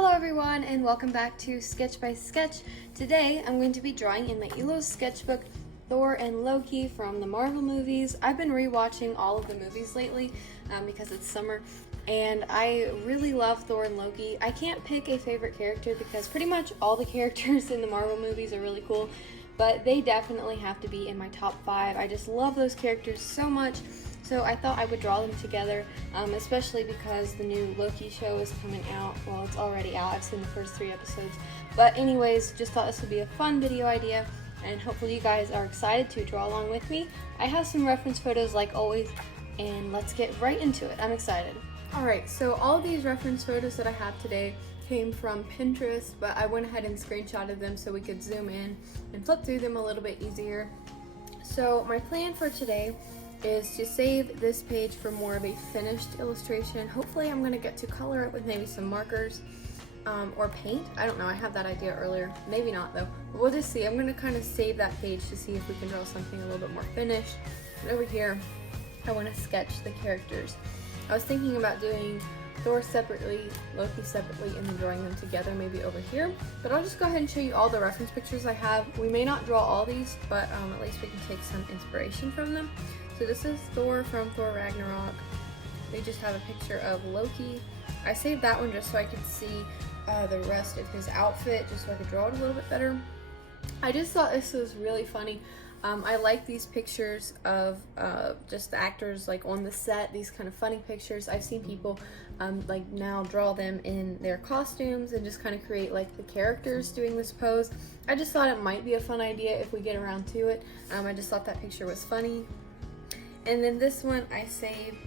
Hello everyone and welcome back to Sketch by Sketch. Today I'm going to be drawing in my Elo's sketchbook Thor and Loki from the Marvel movies. I've been rewatching all of the movies lately because it's summer and I really love Thor and Loki. I can't pick a favorite character because pretty much all the characters in the Marvel movies are really cool, but they definitely have to be in my top 5. I just love those characters so much. So I thought I would draw them together, especially because the new Loki show is coming out. Well, it's already out. I've seen the first 3 episodes. But anyways, just thought this would be a fun video idea, and hopefully you guys are excited to draw along with me. I have some reference photos like always, and let's get right into it. I'm excited. Alright, so all of these reference photos that I have today came from Pinterest, but I went ahead and screenshotted them so we could zoom in and flip through them a little bit easier. So my plan for today is to save this page for more of a finished illustration. Hopefully I'm going to get to color it with maybe some markers or paint. I don't know, I had that idea earlier. Maybe not though. But we'll just see. I'm going to kind of save that page to see if we can draw something a little bit more finished. And over here, I want to sketch the characters. I was thinking about doing Thor separately, Loki separately, and then drawing them together maybe over here. But I'll just go ahead and show you all the reference pictures I have. We may not draw all these, but at least we can take some inspiration from them. So this is Thor from Thor Ragnarok. They just have a picture of Loki. I saved that one just so I could see the rest of his outfit, just so I could draw it a little bit better. I just thought this was really funny. I like these pictures of just the actors like on the set, these kind of funny pictures. I've seen people like now draw them in their costumes and just kind of create like the characters doing this pose. I just thought it might be a fun idea if we get around to it. I just thought that picture was funny. And then this one I saved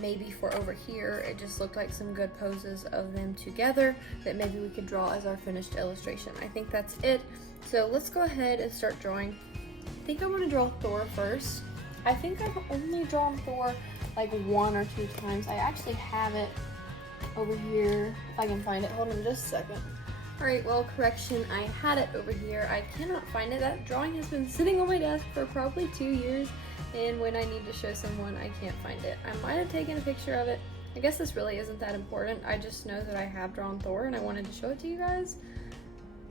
maybe for over here. It just looked like some good poses of them together that maybe we could draw as our finished illustration. I think that's it. So let's go ahead and start drawing. I think I want to draw Thor first. I think I've only drawn Thor like 1 or 2 times. I actually have it over here, if I can find it. Hold on just a second. Alright, well, correction, I had it over here. I cannot find it. That drawing has been sitting on my desk for probably 2 years, and when I need to show someone, I can't find it. I might have taken a picture of it. I guess this really isn't that important. I just know that I have drawn Thor, and I wanted to show it to you guys.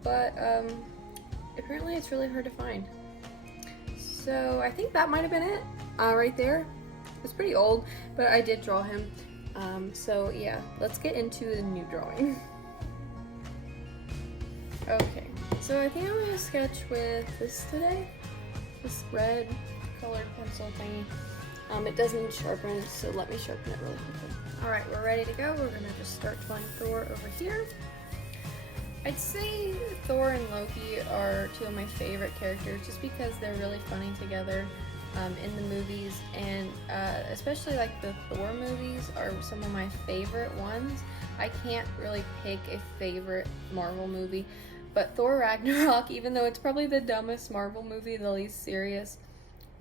But, apparently it's really hard to find. So, I think that might have been it, right there. It's pretty old, but I did draw him. So, yeah, let's get into the new drawing. Okay, so I think I'm going to sketch with this today, this red colored pencil thingy. It does need sharpened, so let me sharpen it really quickly. Alright, we're ready to go. We're going to just start drawing Thor over here. I'd say Thor and Loki are 2 of my favorite characters just because they're really funny together in the movies, and especially like the Thor movies are some of my favorite ones. I can't really pick a favorite Marvel movie, but Thor Ragnarok, even though it's probably the dumbest Marvel movie, the least serious,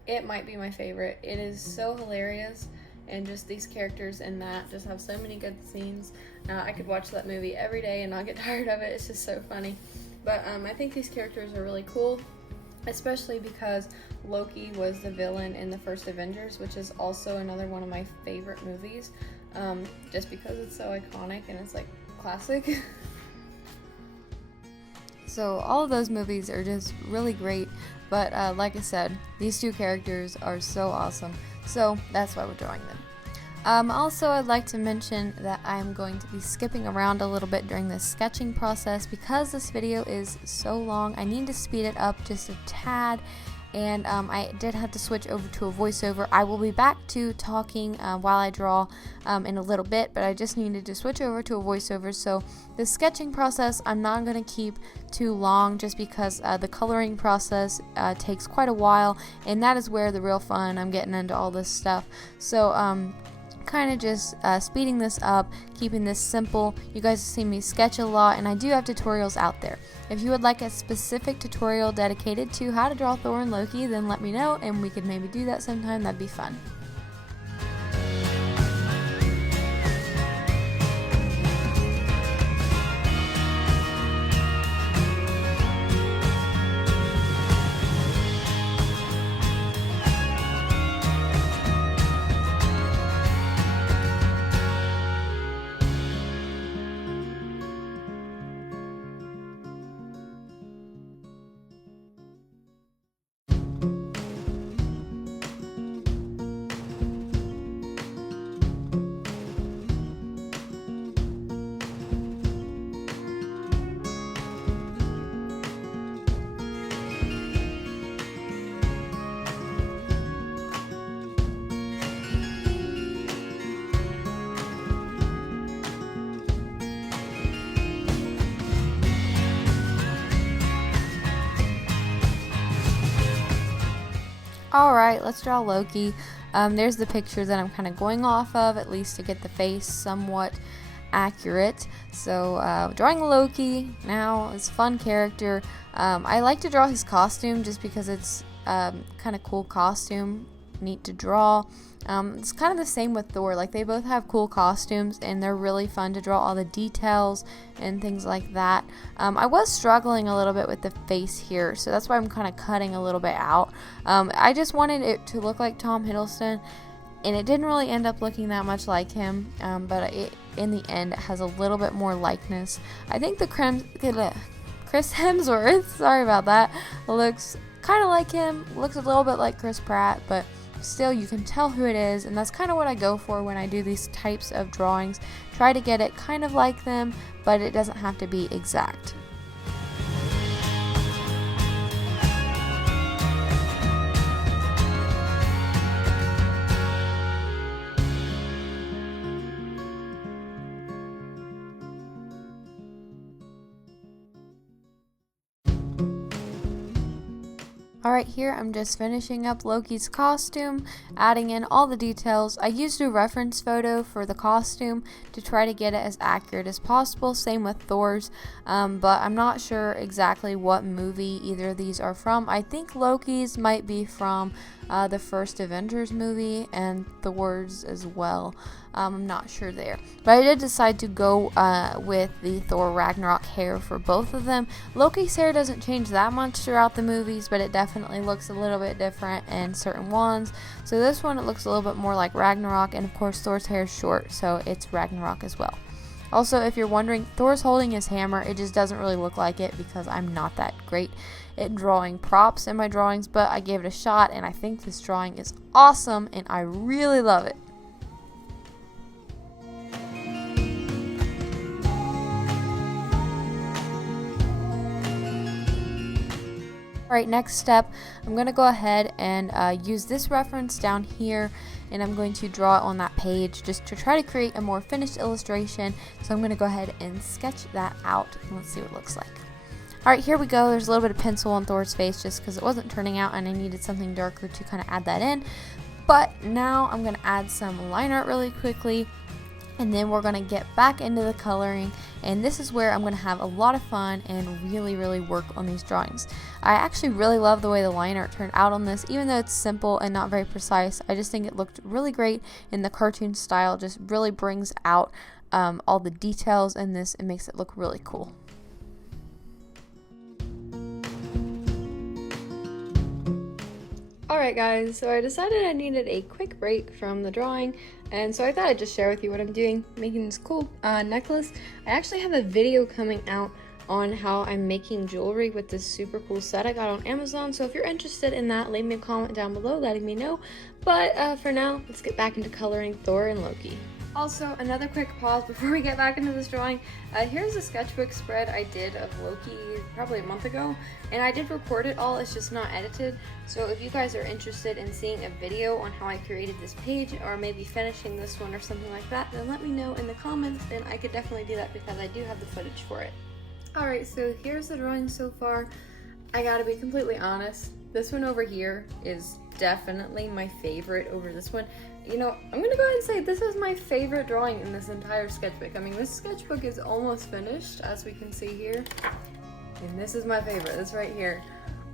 it might be my favorite. It is so hilarious, and just these characters in that just have so many good scenes. I could watch that movie every day and not get tired of it. It's just so funny. But I think these characters are really cool, especially because Loki was the villain in the first Avengers, which is also another one of my favorite movies, just because it's so iconic and it's like classic. So all of those movies are just really great, but like I said, these 2 characters are so awesome, so that's why we're drawing them. Also, I'd like to mention that I'm going to be skipping around a little bit during this sketching process because this video is so long. I need to speed it up just a tad, and I did have to switch over to a voiceover. I will be back to talking while I draw in a little bit, but I just needed to switch over to a voiceover. So the sketching process I'm not going to keep too long just because the coloring process takes quite a while, and that is where the real fun, I'm getting into all this stuff. So kind of just speeding this up, keeping this simple. You guys have seen me sketch a lot, and I do have tutorials out there. If you would like a specific tutorial dedicated to how to draw Thor and Loki, then let me know and we could maybe do that sometime. That'd be fun. Alright, let's draw Loki. There's the picture that I'm kind of going off of, at least to get the face somewhat accurate. So drawing Loki now is a fun character. I like to draw his costume just because it's kind of cool costume, neat to draw. It's kind of the same with Thor. Like, they both have cool costumes and they're really fun to draw all the details and things like that. I was struggling a little bit with the face here, so that's why I'm kind of cutting a little bit out. I just wanted it to look like Tom Hiddleston, and it didn't really end up looking that much like him, but in the end it has a little bit more likeness. I think the Chris Hemsworth, sorry about that, looks kind of like him, looks a little bit like Chris Pratt, but still you can tell who it is, and that's kind of what I go for when I do these types of drawings. Try to get it kind of like them, but it doesn't have to be exact. Alright, here I'm just finishing up Loki's costume, adding in all the details. I used a reference photo for the costume to try to get it as accurate as possible, same with Thor's, but I'm not sure exactly what movie either of these are from. I think Loki's might be from the first Avengers movie, and Thor's as well. I'm not sure there, but I did decide to go with the Thor Ragnarok hair for both of them. Loki's hair doesn't change that much throughout the movies, but it definitely looks a little bit different in certain ones. So this one, it looks a little bit more like Ragnarok, and of course Thor's hair is short, so it's Ragnarok as well. Also, if you're wondering, Thor's holding his hammer. It just doesn't really look like it because I'm not that great at drawing props in my drawings, but I gave it a shot, and I think this drawing is awesome, and I really love it. Alright, next step, I'm going to go ahead and use this reference down here, and I'm going to draw it on that page just to try to create a more finished illustration. So I'm going to go ahead and sketch that out, and let's see what it looks like. Alright, here we go. There's a little bit of pencil on Thor's face just because it wasn't turning out and I needed something darker to kind of add that in. But now I'm going to add some line art really quickly, and then we're going to get back into the coloring, and this is where I'm going to have a lot of fun and really work on these drawings. I actually really love the way the line art turned out on this, even though it's simple and not very precise. I just think it looked really great in the cartoon style, just really brings out all the details in this and makes it look really cool. Alright guys, so I decided I needed a quick break from the drawing, and so I thought I'd just share with you what I'm doing, making this cool necklace. I actually have a video coming out on how I'm making jewelry with this super cool set I got on Amazon, so if you're interested in that, leave me a comment down below letting me know. But for now, let's get back into coloring Thor and Loki. Also, another quick pause before we get back into this drawing. Here's a sketchbook spread I did of Loki probably a month ago, and I did record it all, it's just not edited. So if you guys are interested in seeing a video on how I created this page, or maybe finishing this one or something like that, then let me know in the comments, and I could definitely do that because I do have the footage for it. Alright, so here's the drawing so far. I gotta be completely honest, this one over here is definitely my favorite over this one. You know, I'm gonna go ahead and say this is my favorite drawing in this entire sketchbook. I mean, this sketchbook is almost finished, as we can see here. And this is my favorite, this right here.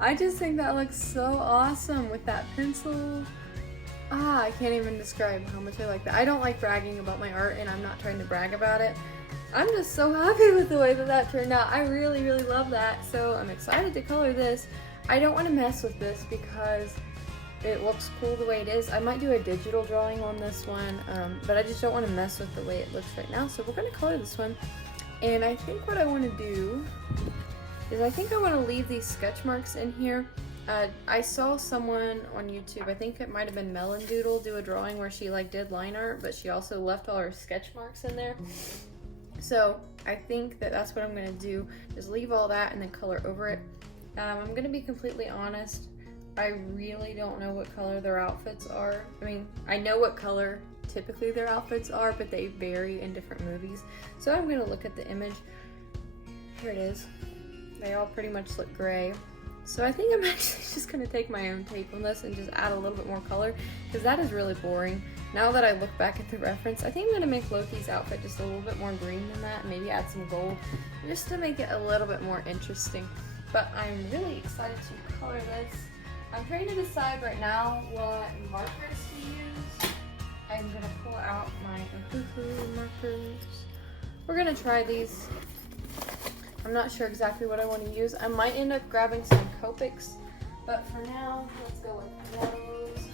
I just think that looks so awesome with that pencil. I can't even describe how much I like that. I don't like bragging about my art, and I'm not trying to brag about it. I'm just so happy with the way that turned out. I really love that, so I'm excited to color this. I don't want to mess with this because it looks cool the way it is. I might do a digital drawing on this one, but I just don't want to mess with the way it looks right now, so we're going to color this one. And I think what I want to do is I think I want to leave these sketch marks in here. I saw someone on YouTube, I think it might have been Melon Doodle, do a drawing where she like did line art, but she also left all her sketch marks in there. So I think that that's what I'm going to do, is leave all that and then color over it. I'm going to be completely honest, I really don't know what color their outfits are. I mean, I know what color typically their outfits are, but they vary in different movies. So I'm going to look at the image. Here it is. They all pretty much look gray. So I think I'm actually just gonna take my own tape on this and just add a little bit more color, because that is really boring. Now that I look back at the reference, I think I'm gonna make Loki's outfit just a little bit more green than that, maybe add some gold, just to make it a little bit more interesting. But I'm really excited to color this. I'm trying to decide right now what markers to use. I'm gonna pull out my soooo markers. We're gonna try these. I'm not sure exactly what I want to use. I might end up grabbing some Copics, but for now, let's go with those.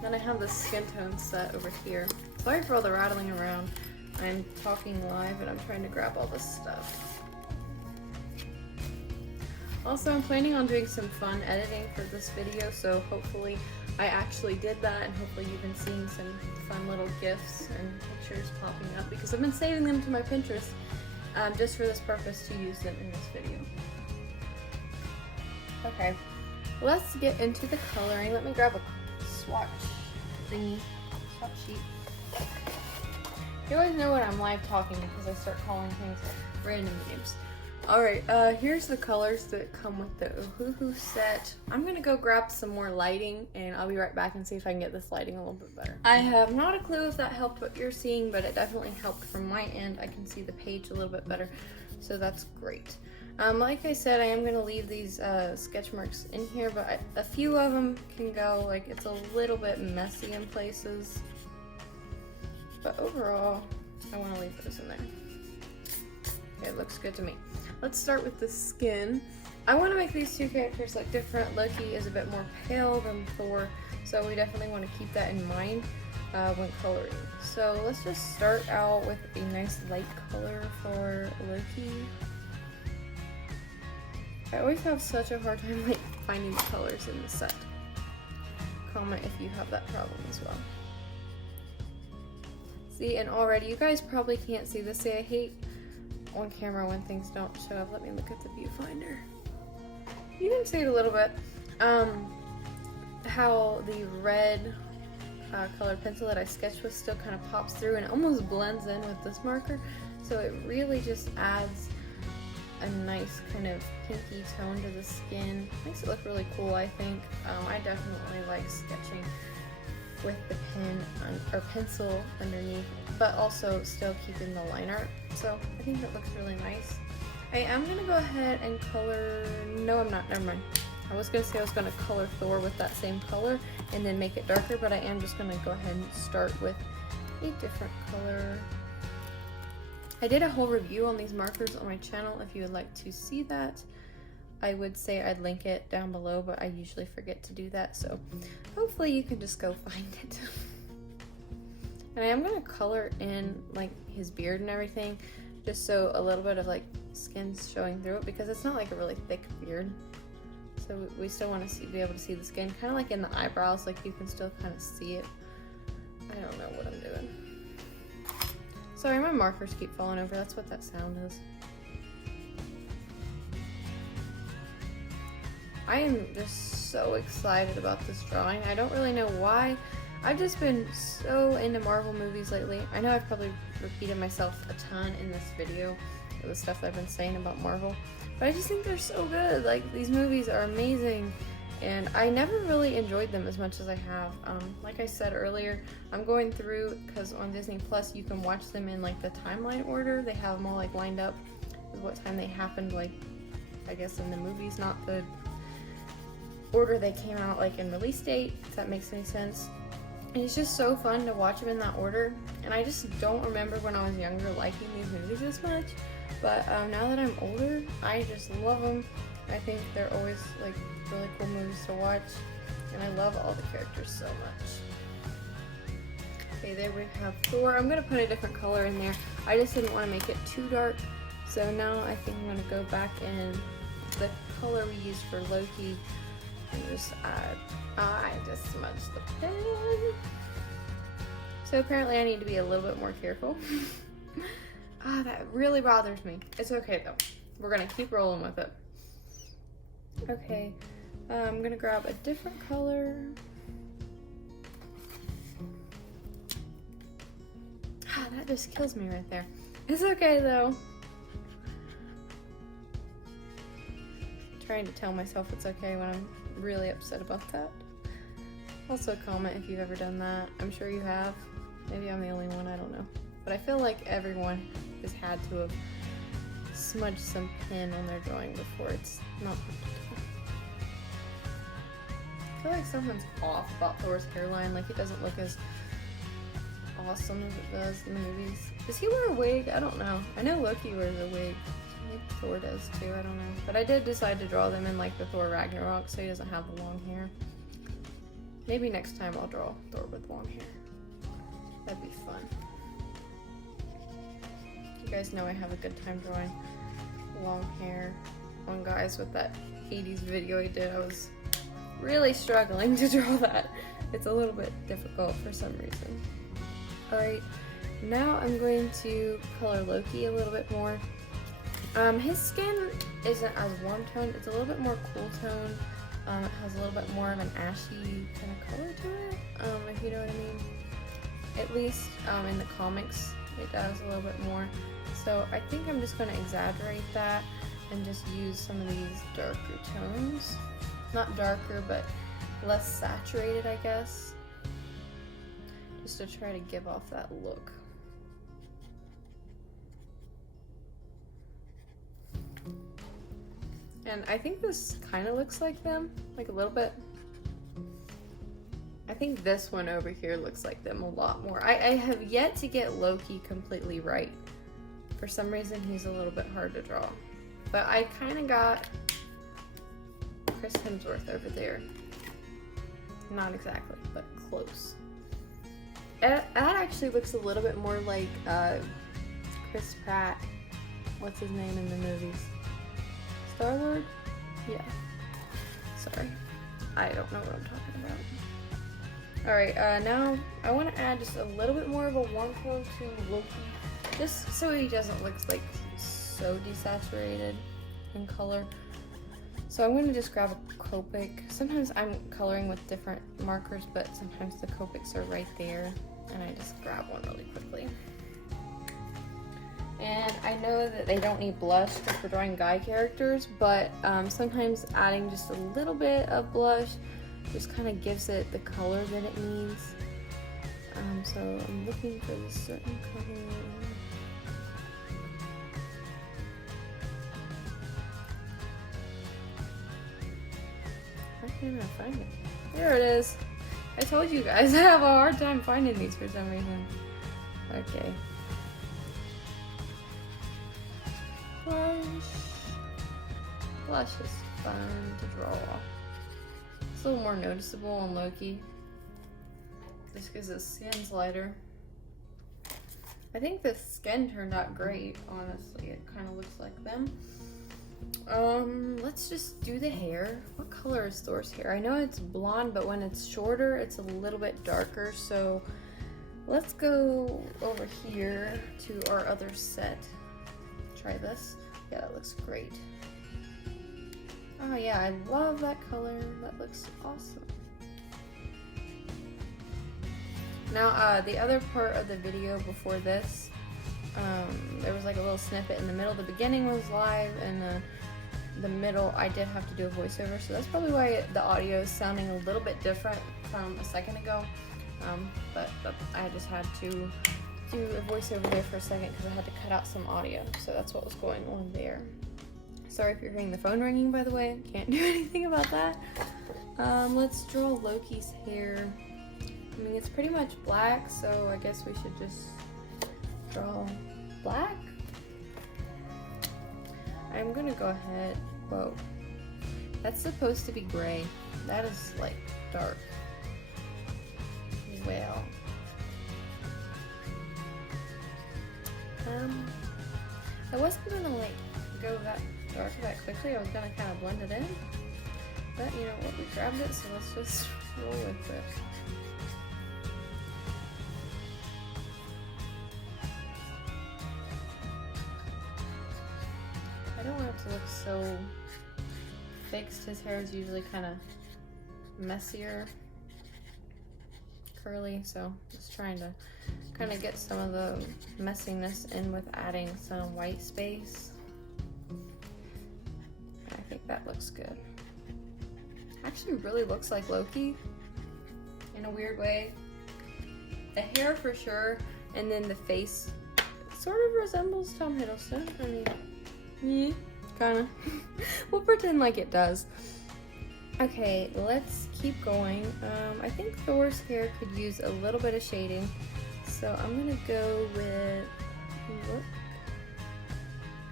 Then I have the skin tone set over here. Sorry for all the rattling around. I'm talking live and I'm trying to grab all this stuff. Also, I'm planning on doing some fun editing for this video, so hopefully I actually did that, and hopefully you've been seeing some fun little GIFs and pictures popping up, because I've been saving them to my Pinterest just for this purpose, to use them in this video. Okay, let's get into the coloring. Let me grab a swatch thingy, swatch sheet. You always know when I'm live talking because I start calling things like random names. Alright, here's the colors that come with the soooo set. I'm gonna go grab some more lighting and I'll be right back and see if I can get this lighting a little bit better. I have not a clue if that helped what you're seeing, but it definitely helped from my end. I can see the page a little bit better, so that's great. Like I said, I am gonna leave these sketch marks in here, but a few of them can go, like, it's a little bit messy in places. But overall, I wanna leave those in there. Okay, it looks good to me. Let's start with the skin. I want to make these two characters look different. Loki is a bit more pale than Thor, so we definitely want to keep that in mind when coloring. So let's just start out with a nice light color for Loki. I always have such a hard time like finding the colors in the set. Comment if you have that problem as well. See, and already you guys probably can't see this. See, I hate on camera when things don't show up. Let me look at the viewfinder. You can see it a little bit. How the red colored pencil that I sketched with still kind of pops through and it almost blends in with this marker. So it really just adds a nice kind of pinky tone to the skin. Makes it look really cool, I think. I definitely like sketching with the pen or pencil underneath, but also still keeping the line art. So I think it looks really nice. I am gonna go ahead and color, no I'm not, never mind. I was gonna say I was gonna color Thor with that same color and then make it darker, but I am just gonna go ahead and start with a different color. I did a whole review on these markers on my channel. If you would like to see that, I would say I'd link it down below, but I usually forget to do that, so hopefully you can just go find it. And I am gonna color in like his beard and everything, just so a little bit of like skin's showing through it, because it's not like a really thick beard. So we still want to be able to see the skin, kind of like in the eyebrows, like you can still kind of see it. I don't know what I'm doing. Sorry, my markers keep falling over. That's what that sound is. I am just so excited about this drawing. I don't really know why. I've just been so into Marvel movies lately. I know I've probably repeated myself a ton in this video, the stuff that I've been saying about Marvel, but I just think they're so good. Like, these movies are amazing, and I never really enjoyed them as much as I have. Like I said earlier, I'm going through, because on Disney Plus you can watch them in like the timeline order. They have them all like lined up with what time they happened, like I guess in the movies, not the order they came out like in release date, if that makes any sense. And it's just so fun to watch them in that order, and I just don't remember when I was younger liking these movies as much, but now that I'm older, I just love them. I think they're always like really cool movies to watch, and I love all the characters so much. Okay, there we have Thor. I'm gonna put a different color in there. I just didn't want to make it too dark, so now I think I'm gonna go back in the color we used for Loki and just add, I just smudged the pen. So apparently I need to be a little bit more careful. That really bothers me. It's okay though. We're gonna keep rolling with it. Okay, I'm gonna grab a different color. That just kills me right there. It's okay though. trying to tell myself it's okay when I'm really upset about that. Also comment if you've ever done that. I'm sure you have. Maybe I'm the only one, I don't know. But I feel like everyone has had to have smudged some pen on their drawing before. It's not I feel like something's off about Thor's hairline, like it doesn't look as awesome as it does in the movies. Does he wear a wig? I don't know. I know Loki wears a wig. I think Thor does too, I don't know. But I did decide to draw them in like the Thor Ragnarok so he doesn't have the long hair. Maybe next time I'll draw Thor with long hair. That'd be fun. You guys know I have a good time drawing long hair on guys with that 80s video I did. I was really struggling to draw that. It's a little bit difficult for some reason. Alright, now I'm going to color Loki a little bit more. His skin isn't as warm toned, it's a little bit more cool toned. It has a little bit more of an ashy kind of color to it, if you know what I mean. At least in the comics it does a little bit more. So I think I'm just going to exaggerate that and just use some of these darker tones. Not darker, but less saturated, I guess. Just to try to give off that look. And I think this kind of looks like them, like a little bit. I think this one over here looks like them a lot more. I have yet to get Loki completely right. For some reason, he's a little bit hard to draw. But I kind of got Chris Hemsworth over there. Not exactly, but close. That actually looks a little bit more like Chris Pratt. What's his name in the movies? Star-Lord? Yeah. Sorry. I don't know what I'm talking about. Alright, now I want to add just a little bit more of a warm tone to Loki. Just so he doesn't look like so desaturated in color. So I'm going to just grab a Copic. Sometimes I'm coloring with different markers, but sometimes the Copics are right there. And I just grab one really quickly. And I know that they don't need blush because we're drawing guy characters, but sometimes adding just a little bit of blush just kind of gives it the color that it needs. So I'm looking for this certain color. Why can't I find it? There it is. I told you guys I have a hard time finding these for some reason. Okay. Blush is fun to draw. It's a little more noticeable on Loki. Just because his skin's lighter. I think the skin turned out great, honestly. It kind of looks like them. Let's just do the hair. What color is Thor's hair? I know it's blonde, but when it's shorter, it's a little bit darker. So let's go over here to our other set. Try this. Yeah, that looks great. Oh yeah, I love that color. That looks awesome. Now, the other part of the video before this, there was like a little snippet in the middle. The beginning was live, and the middle I did have to do a voiceover, so that's probably why the audio is sounding a little bit different from a second ago. But I just had to do a voiceover there for a second because I had to cut out some audio, so that's what was going on there. Sorry if you're hearing the phone ringing, by the way. Can't do anything about that. Let's draw Loki's hair. I mean, it's pretty much black, so I guess we should just draw black. I'm gonna go ahead. Whoa. That's supposed to be gray. That is like dark. Well. I wasn't gonna like go that dark that quickly. I was gonna kind of blend it in. But you know what? We grabbed it, so let's just roll with it. I don't want it to look so fixed. His hair is usually kind of messier, curly, so just trying to kind of get some of the messiness in with adding some white space. I think that looks good. Actually really looks like Loki in a weird way. The hair for sure, and then the face sort of resembles Tom Hiddleston. I mean, yeah, kinda. We'll pretend like it does. Okay, let's keep going. I think Thor's hair could use a little bit of shading, so I'm gonna go with,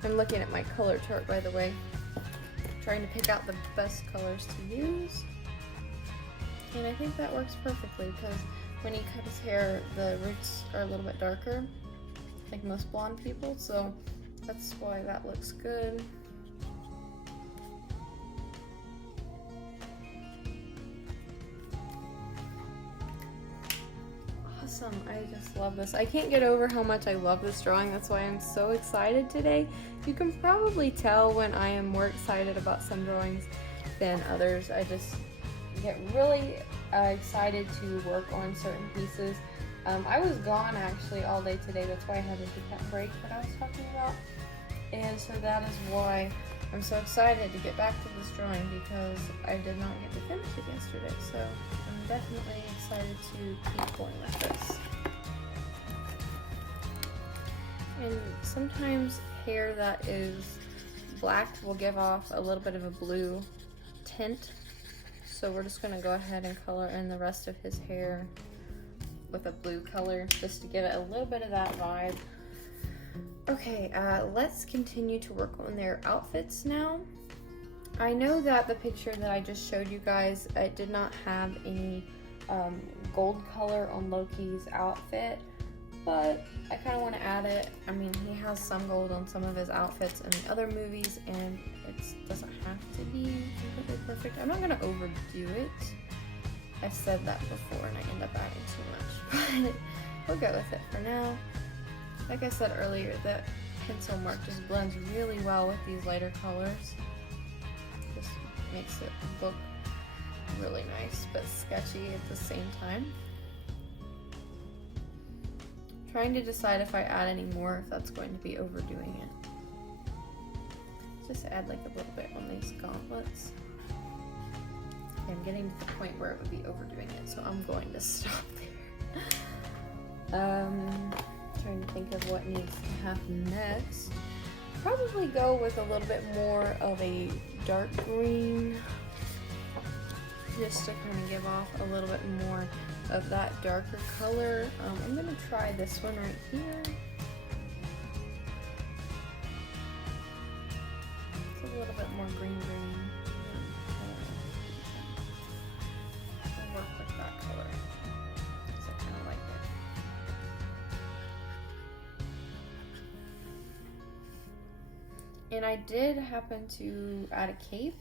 I'm looking at my color chart, by the way, trying to pick out the best colors to use, and I think that works perfectly because when he cut his hair, the roots are a little bit darker, like most blonde people, so that's why that looks good. Awesome, I just love this. I can't get over how much I love this drawing. That's why I'm so excited today. You can probably tell when I am more excited about some drawings than others. I just get really excited to work on certain pieces. I was gone actually all day today. That's why I had the break that I was talking about. And so that is why I'm so excited to get back to this drawing, because I did not get to finish it yesterday. So I'm definitely excited to keep going with this. And sometimes hair that is black will give off a little bit of a blue tint. So we're just gonna go ahead and color in the rest of his hair with a blue color just to give it a little bit of that vibe. Okay, let's continue to work on their outfits now. I know that the picture that I just showed you guys, it did not have any gold color on Loki's outfit, but I kind of want to add it. I mean, he has some gold on some of his outfits in other movies, and it doesn't have to be completely perfect. I'm not going to overdo it. I said that before and I end up adding too much, but we'll go with it for now. Like I said earlier, the pencil mark just blends really well with these lighter colors. Just makes it look really nice but sketchy at the same time. Trying to decide if I add any more, if that's going to be overdoing it. Just add like a little bit on these gauntlets. I'm getting to the point where it would be overdoing it, so I'm going to stop there. Trying to think of what needs to happen next. Probably go with a little bit more of a dark green, just to kind of give off a little bit more of that darker color. I'm gonna try this one right here. It's a little bit more green. I'll work with that color, because I kind of like it. And I did happen to add a cape.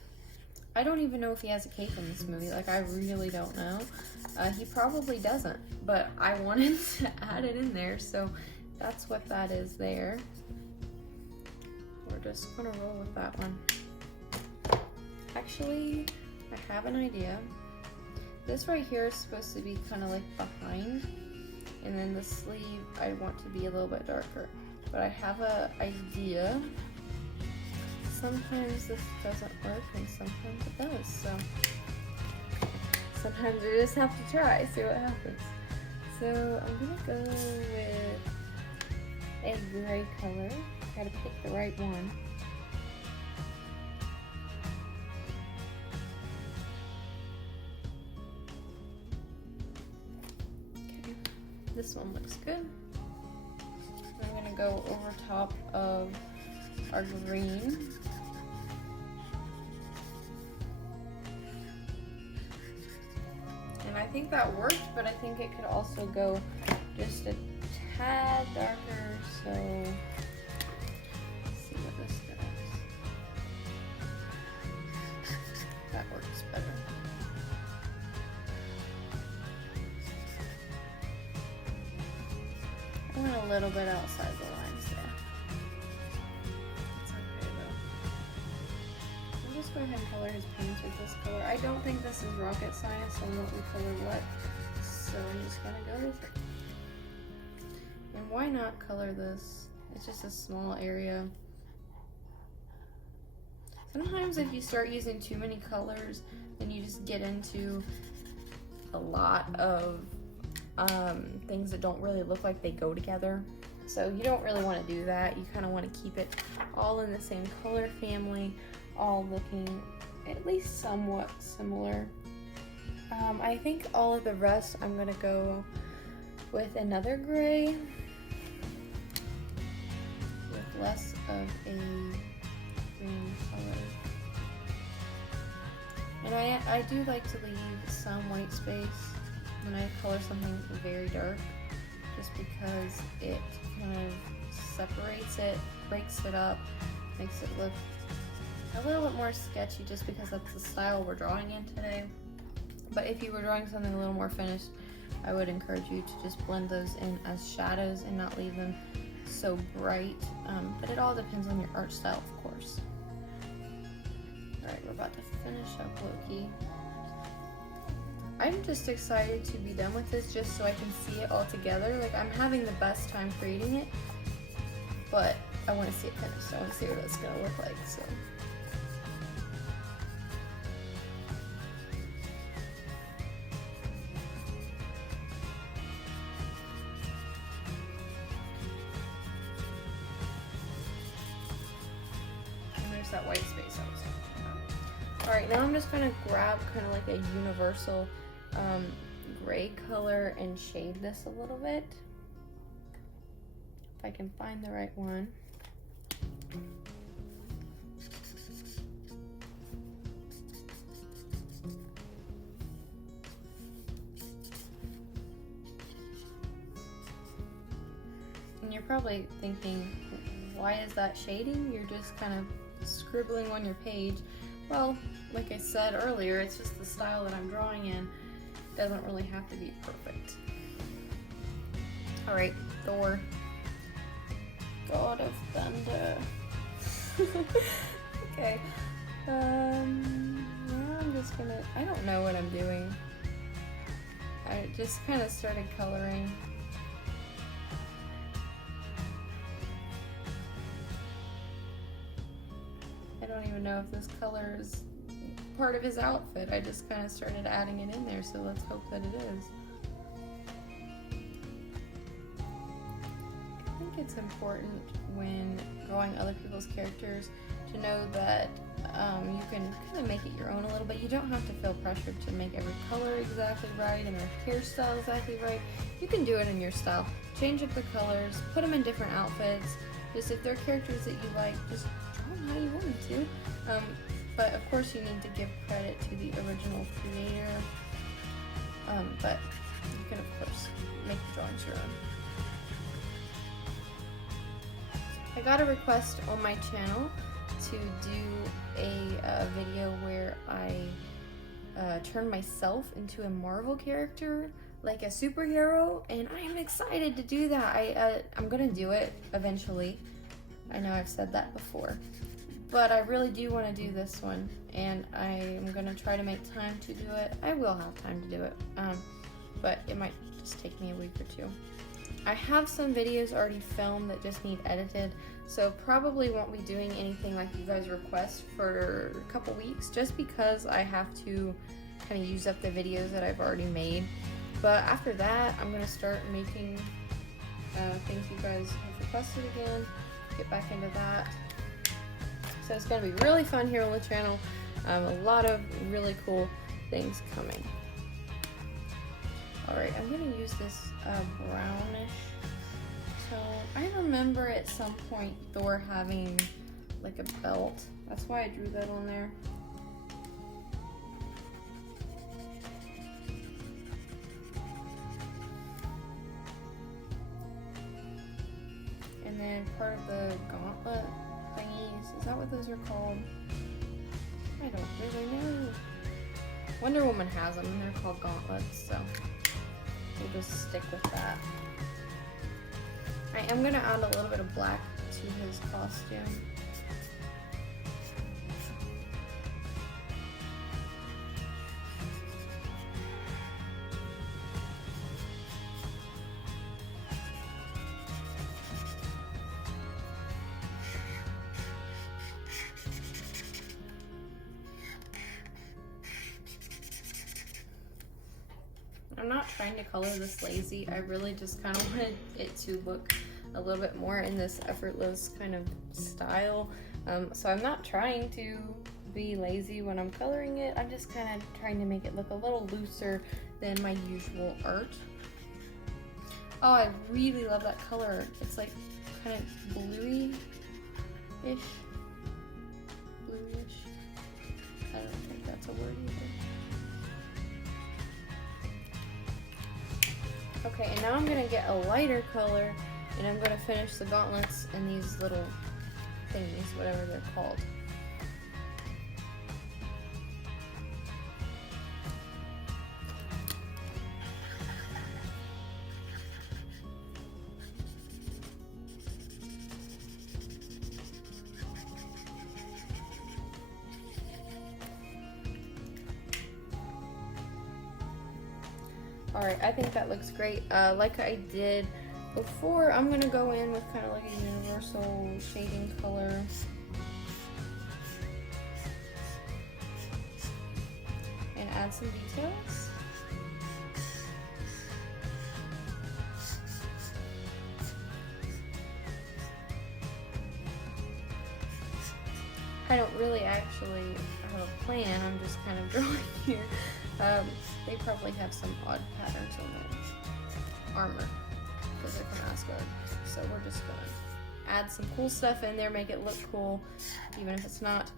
I don't even know if he has a cape in this movie. Like, I really don't know. He probably doesn't, but I wanted to add it in there, so that's what that is there. We're just gonna roll with that one. Actually, I have an idea. This right here is supposed to be kind of like behind, and then the sleeve I want to be a little bit darker. But I have an idea. Sometimes this doesn't work and sometimes it does, so sometimes you just have to try, see what happens. So I'm gonna go with a gray color. Gotta pick the right one. Okay, this one looks good. I'm gonna go over top of our green. And I think that worked, but I think it could also go just a tad darker, so let's see what this does. That works better. I went a little bit outside the lines there. Go ahead and color his pants with this color. I don't think this is rocket science on what we color what, so I'm just gonna go with it. And why not color this? It's just a small area. Sometimes if you start using too many colors, then you just get into a lot of things that don't really look like they go together. So you don't really want to do that. You kind of want to keep it all in the same color family, all looking at least somewhat similar. I think all of the rest I'm going to go with another gray with less of a green color. And I do like to leave some white space when I color something very dark, just because it kind of separates it, breaks it up, makes it look a little bit more sketchy, just because that's the style we're drawing in today. But if you were drawing something a little more finished, I would encourage you to just blend those in as shadows and not leave them so bright. But it all depends on your art style, of course. Alright, we're about to finish up Loki. I'm just excited to be done with this just so I can see it all together. Like, I'm having the best time creating it, but I want to see it finished. So I want to see what it's going to look like. So. That white space I was talking about. Alright, now I'm just going to grab kind of like a universal gray color and shade this a little bit. If I can find the right one. And you're probably thinking, why is that shading? You're just kind of scribbling on your page. Well, like I said earlier, it's just the style that I'm drawing in. It doesn't really have to be perfect. Alright, Thor. God of Thunder. Okay. Now I'm just gonna, I don't know what I'm doing. I just kind of started coloring. I don't even know if this color is part of his outfit. I just kind of started adding it in there, so let's hope that it is. I think it's important when drawing other people's characters to know that you can kind of make it your own a little bit. You don't have to feel pressured to make every color exactly right and their hairstyle exactly right. You can do it in your style. Change up the colors, put them in different outfits. Just if they're characters that you like, just how you want to. But of course you need to give credit to the original creator. But you can of course make the drawings your own. I got a request on my channel to do a video where I turn myself into a Marvel character, like a superhero, and I am excited to do that. I'm gonna do it eventually. I know I've said that before. But I really do want to do this one, and I am going to try to make time to do it. I will have time to do it, but it might just take me a week or two. I have some videos already filmed that just need edited, so probably won't be doing anything like you guys request for a couple weeks, just because I have to kind of use up the videos that I've already made. But after that, I'm going to start making things you guys have requested again, get back into that. So it's going to be really fun here on the channel. A lot of really cool things coming. Alright, I'm going to use this brownish tone. I remember at some point Thor having like a belt. That's why I drew that on there. And then part of the gauntlet thingies, is that what those are called? I don't really know. Wonder Woman has them and they're called gauntlets, so we'll just stick with that. I am going to add a little bit of black to his costume. I'm not trying to color this lazy. I really just kind of wanted it to look a little bit more in this effortless kind of style. So I'm not trying to be lazy when I'm coloring it. I'm just kind of trying to make it look a little looser than my usual art. Oh, I really love that color. It's like kind of bluey-ish. Bluish. I don't think that's a word either. Okay, and now I'm gonna get a lighter color and I'm gonna finish the gauntlets and these little thingies, whatever they're called. Alright, I think that looks great. Like I did before, I'm going to go in with kind of like a universal shading color. And add some details. I don't really actually have a plan, I'm just kind of drawing here. They probably have some odd patterns on their armor because they're from Asgard. So we're just gonna add some cool stuff in there, make it look cool, even if it's not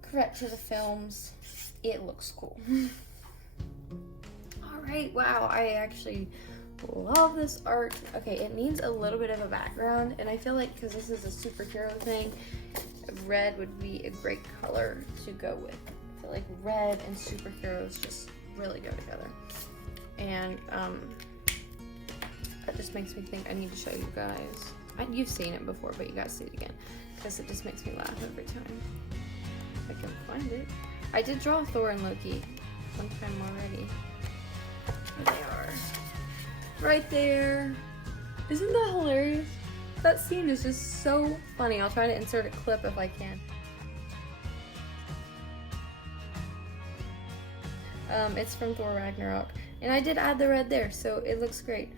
correct to the films. It looks cool. Alright, wow, I actually love this art. Okay, it needs a little bit of a background, and I feel like because this is a superhero thing, red would be a great color to go with. I feel like red and superheroes just really go together. And that just makes me think I need to show you guys. You've seen it before, but you guys see it again because it just makes me laugh every time. If I can find it. I did draw Thor and Loki one time already. There they are. Right there. Isn't that hilarious? That scene is just so funny. I'll try to insert a clip if I can. It's from Thor Ragnarok. And I did add the red there, so it looks great.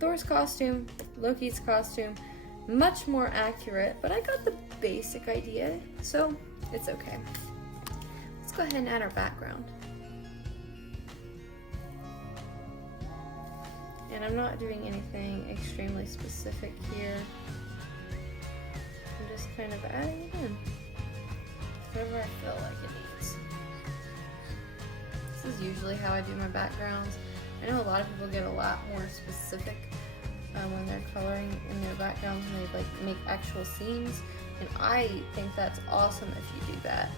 Thor's costume, Loki's costume, much more accurate, but I got the basic idea, so it's okay. Let's go ahead and add our background. And I'm not doing anything extremely specific here. I'm just kind of adding it in. Whatever I feel like it needs. This is usually how I do my backgrounds. I know a lot of people get a lot more specific when they're coloring in their backgrounds and they like make actual scenes. And I think that's awesome if you do that.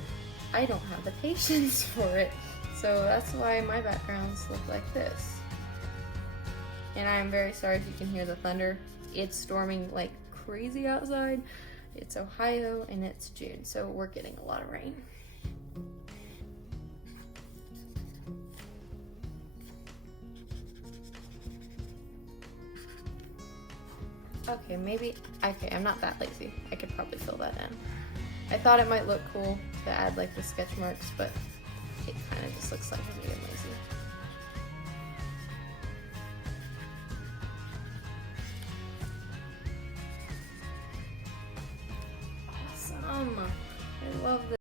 I don't have the patience for it. So that's why my backgrounds look like this. And I am very sorry if you can hear the thunder. It's storming like crazy outside. It's Ohio and it's June, so we're getting a lot of rain. Okay, maybe, okay, I'm not that lazy. I could probably fill that in. I thought it might look cool to add like the sketch marks, but it kind of just looks like I'm being lazy. Awesome. I love this.